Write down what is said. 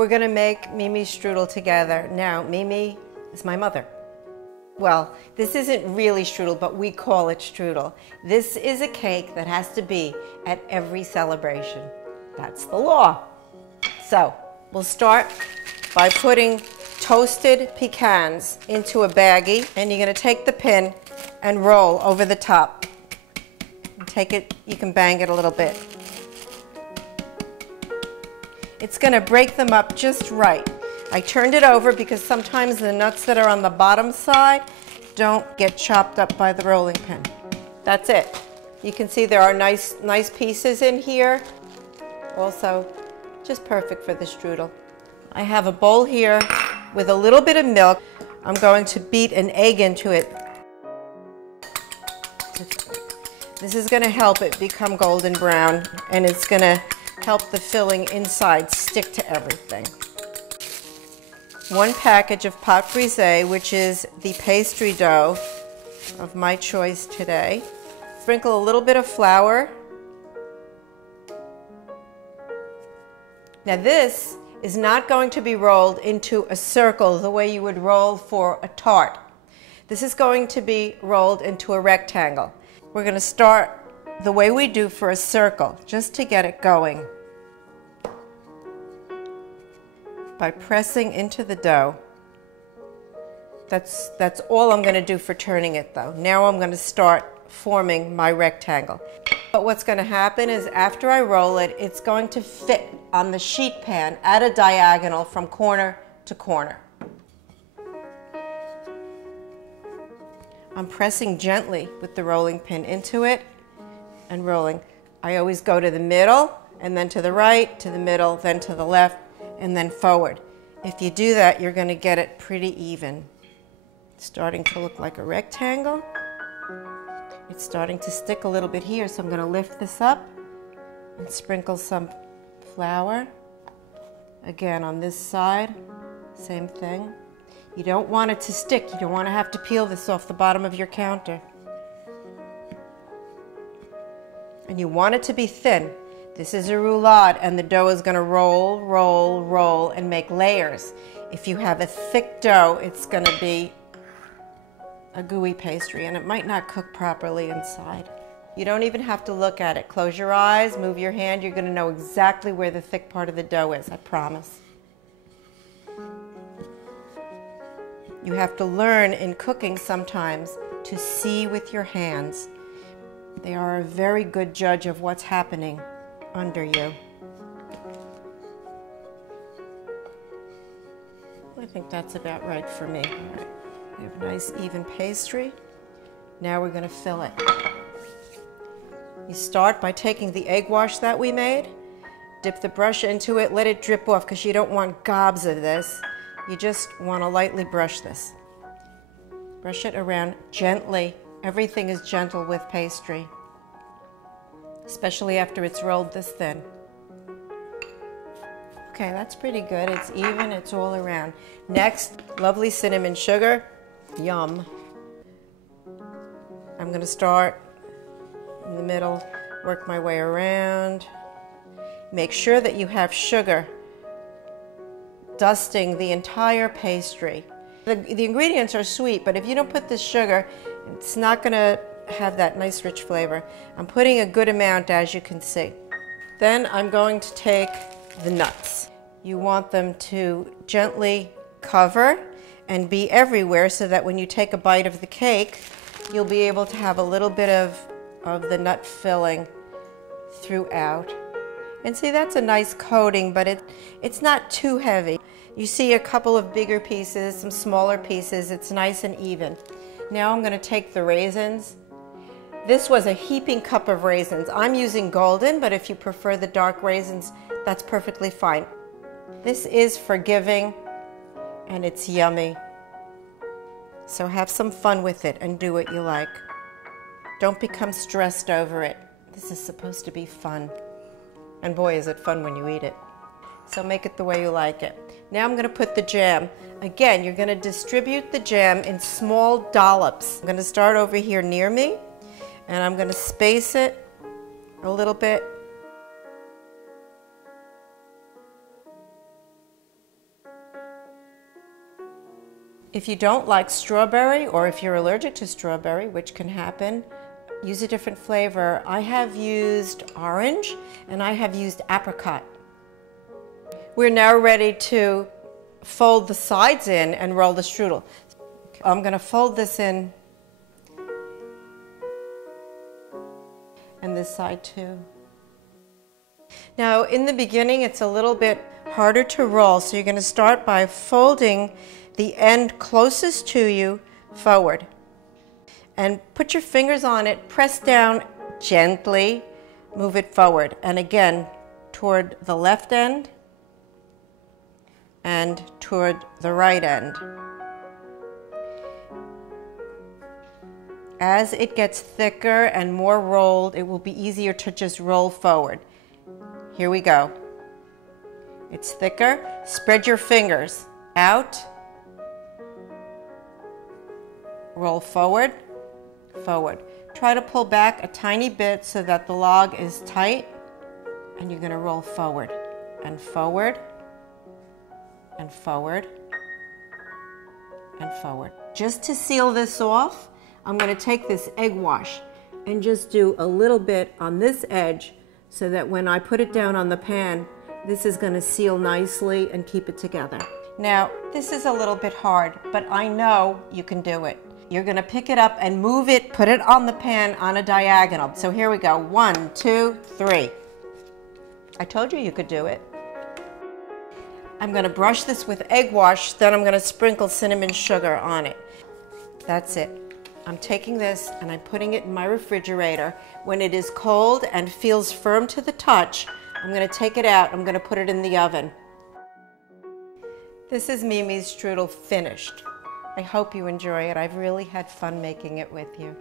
We're gonna make Mimi's strudel together. Now, Mimi is my mother. Well, this isn't really strudel, but we call it strudel. This is a cake that has to be at every celebration. That's the law. So, we'll start by putting toasted pecans into a baggie, and you're gonna take the pin and roll over the top. Take it, you can bang it a little bit. It's gonna break them up just right. I turned it over because sometimes the nuts that are on the bottom side don't get chopped up by the rolling pin. That's it. You can see there are nice pieces in here. Also, just perfect for the strudel. I have a bowl here with a little bit of milk. I'm going to beat an egg into it. This is going to help it become golden brown, and it's going to help the filling inside stick to everything. 1 package of pâte brisée, which is the pastry dough of my choice today. Sprinkle a little bit of flour. Now this is not going to be rolled into a circle the way you would roll for a tart. This is going to be rolled into a rectangle. We're going to start the way we do for a circle, just to get it going. By pressing into the dough. That's all I'm going to do for turning it though. Now I'm going to start forming my rectangle. But what's going to happen is after I roll it, it's going to fit on the sheet pan at a diagonal from corner to corner. I'm pressing gently with the rolling pin into it and rolling. I always go to the middle and then to the right, to the middle, then to the left, and then forward. If you do that, you're going to get it pretty even. It's starting to look like a rectangle. It's starting to stick a little bit here, so I'm going to lift this up and sprinkle some flour. Again, on this side, same thing. You don't want it to stick. You don't want to have to peel this off the bottom of your counter. And you want it to be thin. This is a roulade, and the dough is going to roll, roll, roll, and make layers. If you have a thick dough, it's going to be a gooey pastry, and it might not cook properly inside. You don't even have to look at it. Close your eyes, move your hand. You're going to know exactly where the thick part of the dough is, I promise. You have to learn in cooking sometimes to see with your hands. They are a very good judge of what's happening under you. I think that's about right for me. All right. We have a nice even pastry. Now we're going to fill it. You start by taking the egg wash that we made, dip the brush into it, let it drip off because you don't want gobs of this. You just want to lightly brush this. Brush it around gently. Everything is gentle with pastry, especially after it's rolled this thin. Okay, that's pretty good. It's even, it's all around. Next, lovely cinnamon sugar. Yum. I'm going to start in the middle, work my way around. Make sure that you have sugar dusting the entire pastry. The ingredients are sweet, but if you don't put this sugar, it's not going to have that nice rich flavor. I'm putting a good amount, as you can see. Then I'm going to take the nuts. You want them to gently cover and be everywhere so that when you take a bite of the cake, you'll be able to have a little bit of the nut filling throughout. And see, that's a nice coating, but it's not too heavy. You see a couple of bigger pieces, some smaller pieces. It's nice and even. Now I'm going to take the raisins. This was a heaping cup of raisins. I'm using golden, but if you prefer the dark raisins, that's perfectly fine. This is forgiving and it's yummy. So have some fun with it and do what you like. Don't become stressed over it. This is supposed to be fun. And boy, is it fun when you eat it. So make it the way you like it. Now I'm going to put the jam. Again, you're going to distribute the jam in small dollops. I'm going to start over here near me, and I'm going to space it a little bit. If you don't like strawberry, or if you're allergic to strawberry, which can happen, use a different flavor. I have used orange and I have used apricot. We're now ready to fold the sides in and roll the strudel. I'm going to fold this in, and this side too. Now in the beginning it's a little bit harder to roll, so you're going to start by folding the end closest to you forward. And put your fingers on it, press down gently, move it forward. And again, toward the left end and toward the right end. As it gets thicker and more rolled, it will be easier to just roll forward. Here we go. It's thicker. Spread your fingers out. Roll forward, forward. Try to pull back a tiny bit so that the log is tight, and you're going to roll forward and forward and forward and forward. Just to seal this off, I'm going to take this egg wash and just do a little bit on this edge so that when I put it down on the pan, this is going to seal nicely and keep it together. Now, this is a little bit hard, but I know you can do it. You're going to pick it up and move it, put it on the pan on a diagonal. So here we go. 1, 2, 3. I told you could do it. I'm going to brush this with egg wash, then I'm going to sprinkle cinnamon sugar on it. That's it. I'm taking this and I'm putting it in my refrigerator. When it is cold and feels firm to the touch, I'm going to take it out. I'm going to put it in the oven. This is Mimi's strudel finished. I hope you enjoy it. I've really had fun making it with you.